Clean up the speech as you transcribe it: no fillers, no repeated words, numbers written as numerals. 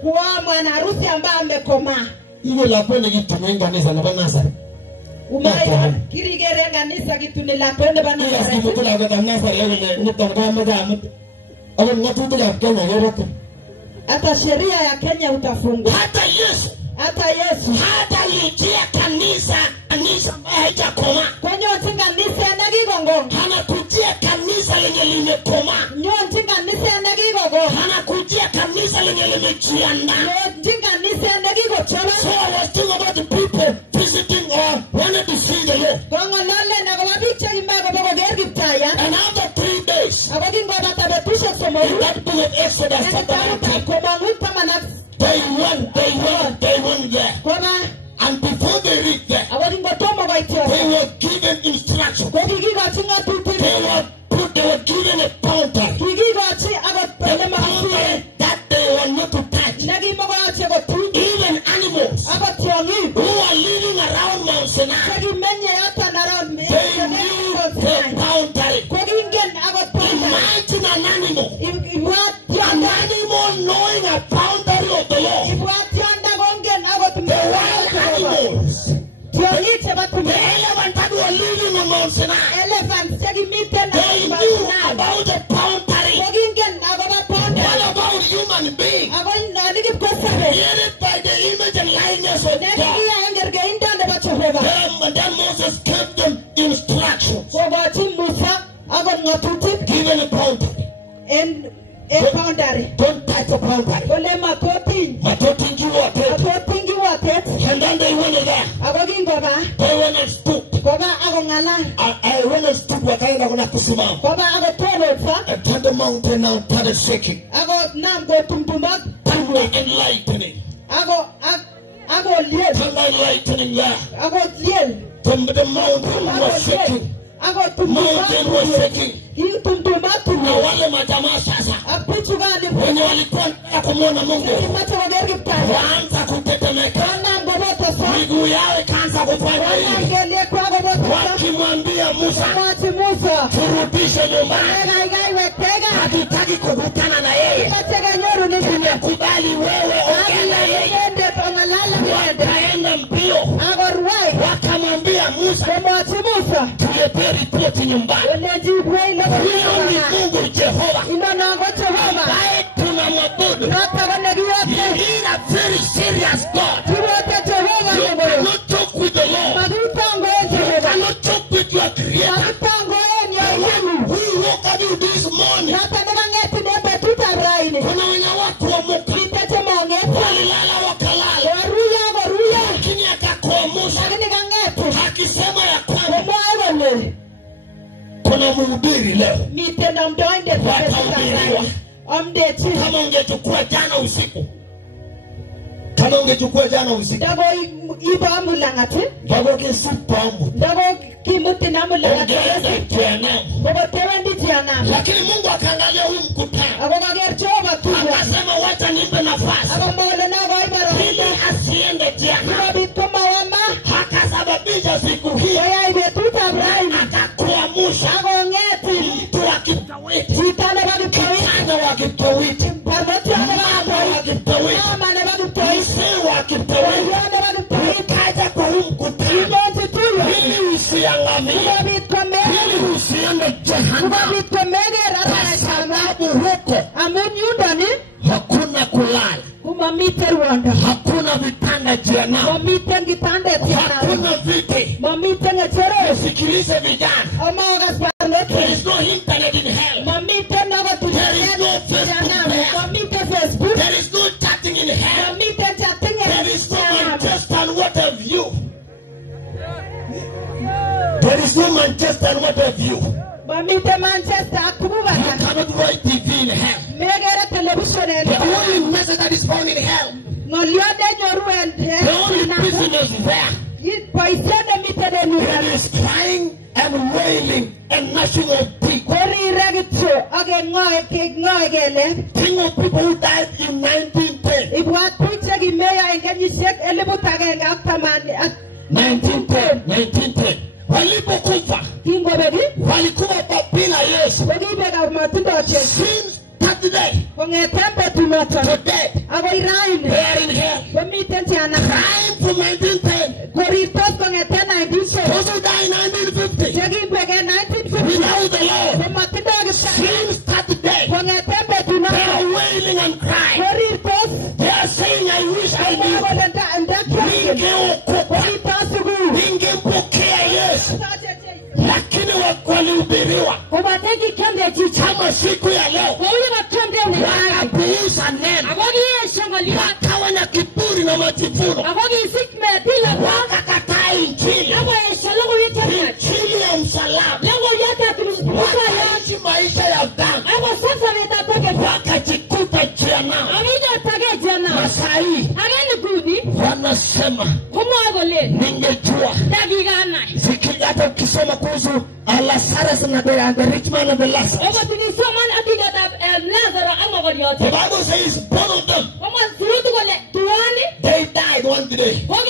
Kwa mwana harusi ambaye amekoma. Iwe la kwenda kitu kanisa na banasa. Umaya kirigere kanisa kitu ni la kwenda banasa. Yes, kitu la kwenda kanisa leo ni tongoma damu. Au ngatu la Kenya yote. Hata sheria ya Kenya utafungwa. Hata Yesu hata lijia kanisa haijakoma. Kwa nyoti kanisa na kigongo. Anakujia kanisa lenye limekoma. Nyoti kanisa na kigongo. Anakujia kanisa lenye limejiandaa. Nyoti kanisa na kigochora. So I was thinking about the people visiting or wanted to see the Lord. Gongo nole na kwa picha kimbago bogo gergiptaya. And after 3 days, Abagingo batabetusha somo. in that book of Exodus chapter 19, they went there. And before they reached there, they were given instructions. They were given a boundary. The boundary that they were not to touch. Even animals who are living around Mount Sinai, they knew the boundary. Imagine an animal knowing a boundary of the law. The wild animals, the elephant that were living on Mount Sinai, they knew about the boundary. What about human beings? Created by the image and likeness of God. Then Moses gave them instructions. Given a boundary. Don't touch the boundary. And then they went there. They went and stood. I went and stood what I was going to see. And then the mountain now started shaking. Enlightening. Enlightening there. The mountain was shaking. Mountain was shaking. Na wale majamaa sasa wenye walikuwa kumwona Mungu waanza kutetemeka, miguu yao ikaanza kufanya hivi, wakimwambia Musa, turudishe nyumbani, hatutaki kukutana na yeye, tumekubali wewe ongea na yeye. Wakaenda mbio, wakamwambia Musa, tuletee ripoti nyumbani. Huyo ni Mungu Jehova ambaye tunamwabudu. He is a very serious God. You cannot talk with the Lord. You cannot talk with your Creator. We woke up you this morning. Kuna wenye watu wamuka walilala wakalala, lakini akakuamusha akisema ya kwamba kuna mhubiri leo watahubiriwa. Kama ungechukua jana usiku, Dago kisipamu, lakini Mungu akaangalia huyu mkutano, akasema wacha nipe nafasi ili asiende jana. Akasababisha siku hii akakuamusha mtu wa Kitawiti, kijana wa Kitawiti, mama wa Kitawiti, mzee wa Kitawiti, ukaja kwa huu mkutano ili usiangamie, ili usiende jehanamu, kwa sababu huko hakuna kulala, hakuna vitanda jehanamu, hakuna viti. Sikilize vijana, there is no internet in hell, there is no Facebook, there is no chatting in hell, there is no Manchester and what have you. There is no Manchester and what have you. You cannot watch TV in hell. The only message that is found in hell, the only prisoners there, there is crying and wailing and gnashing of teeth. Think of people who died in 1910. 1910. Walipokufa walikuwa bila Yesu. Since Saturday Kong'eten betunoton to death. agoi raini They are in hell. komiten tiana Crime from 1910. korirtos kong'eten 1940 Those who died in 1950 chekikweke 1950 without the Lord. komotindoi kipsang'et Since Saturday, kong'eten they betunoton are wailing and crying. korirtos They are saying, I wish I komwa knew. kole ndakiangen Ningeokoka, korito sukul ningempokea Yesu, lakini walihubiriwa kobateki kyande chicha kama siku ya leo, kouli bakyande ne wakapuuza neno, agogi yeshangalia wakawa na kiburi na majivuno, agogi sikme dila wakakataa Injili, abo yeshalago yekene Injili ya msalaba, yango yata tumshukuru wakaishi maisha ya dhambi, abo sasa netapeke wakajikuta jehanamu. amija tage jana Masaa hii agani guni wanasema, komo agole ningejua. dagigana Hata ukisoma kuhusu Lazarus na the rich man and the Lazarus, oba tinisoman adigata Lazaro amagol yote the Bible says both of them, komo surutu gole tuwani they died one day. kogi